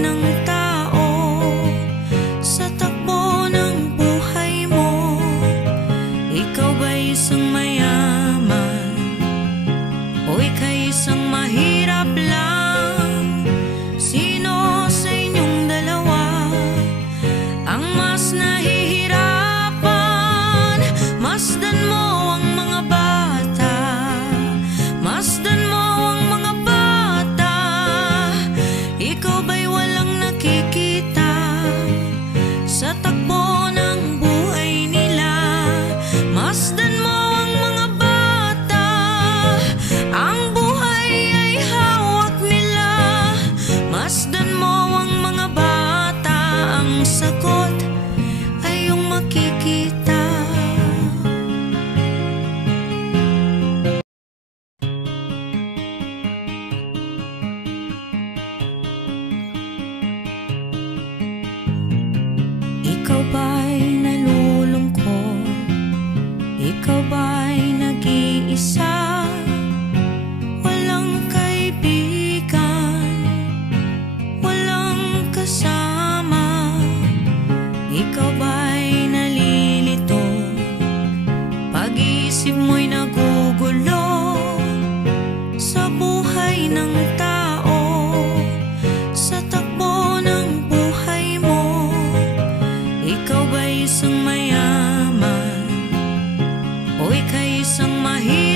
ng tao sa takbo ng buhay mo. Ikaw ba'y isang mayaman o ika'y isang mahirap lang? Sino sa inyong dalawa ang mas nahihirapan? Masdan mo ang mga bata, masdan mo ang mga bata. Ikaw ba'y walang nakikita sa takbo ng buhay nila? Masdan mo ang mga bata, ang buhay ay hawak nila. Masdan mo ang mga bata, ang sagot ay iyong makikita. Ikaw ba'y nalulungkot? Ikaw ba'y nag-iisa? Walang kaibigan, walang kasama. Ikaw ba'y nalilito? Pag-iisip mo'y nagugulo sa buhay ng tao, sa takbo ng buhay mo. Ikaw ba'y isang mayaman o ika'y isang mahirap?